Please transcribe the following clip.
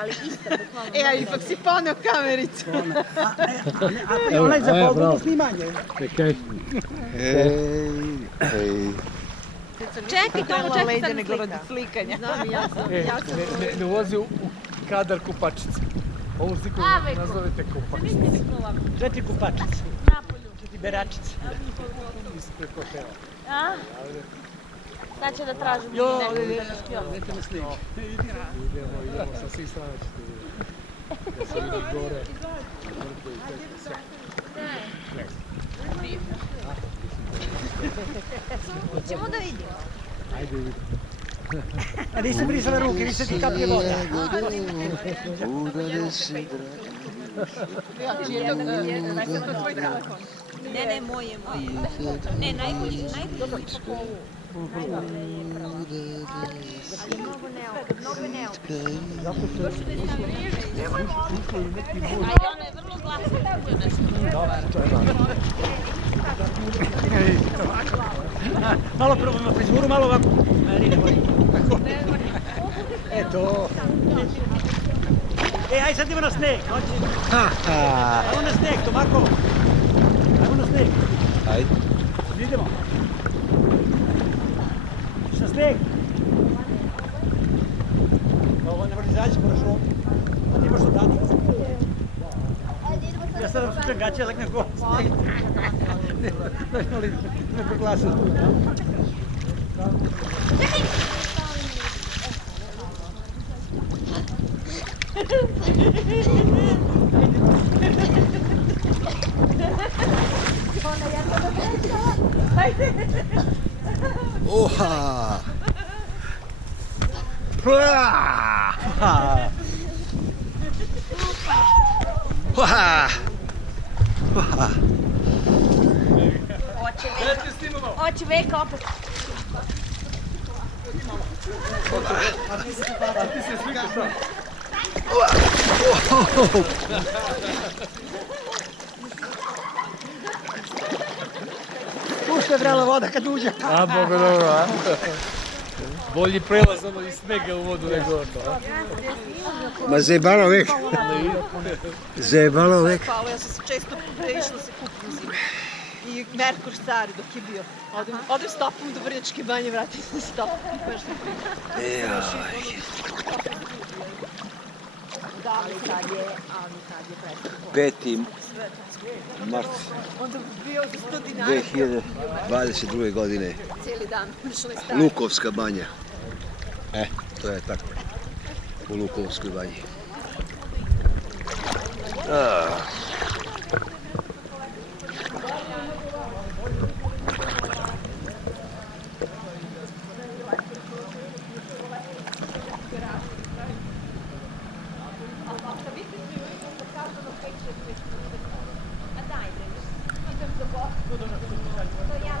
Ali isto, bukvalno. A ipak si poneo kamericu. Onaj za podvodno snimanje. Čekaj. Čekaj, tamo čekaj sad nego radi slika. slikanja. Znam, ja sam. Ne ulazi u kadar kupačica. Ovu sliku nazovete kupačica. 4 kupačice. 4 beračice. Ispred hotela. Sad će da tražimo neku da špijonu. Idete na sliku. Idemo sa svih strana ćete vidjeti. Da se vidi gore. Ćemo da vidimo. Ajde vidimo. A nisi brisala ruke, nisi ti kapije voda. Ne, moje. Ne, najbolji ipak ovu. Najbolje je prvo. Ali mnogo neopet. Ajde, ona je vrlo glasna. Malo probujemo frizuru, malo ovako. Marine, voli. Eto. Aj sad idemo na sneg. Ajmo na sneg, Tomako. Ajmo na sneg. Ajde. Idemo. Ideš na sneg. Ovo ne može izaći, moraš ovo. Ti imaš odati. Ja sad vam sučem gaće, lekneš go. Ne proglasim tu. Oha! Oće veka opet. A ti se slikaš šta? Pušte je vrela voda kad uđe. A, Boga dobro, a? Bolji prelaz ono iz snega u vodu nego to, a? Ma zajebalo vek. Zajebalo vek. Hvala, ja sam se često išla se kupim zimu. I Merkur stari dok je bio. Odem stopom do Vrnjačke banje, vratim se stopom. Da, ali sad je prestao. 5. mart Onda bio za 100 dinara. 2022. godine. Cijeli dan, išla je stari. Lukovska banja. To je tako. U Lukovskoj banji. To ja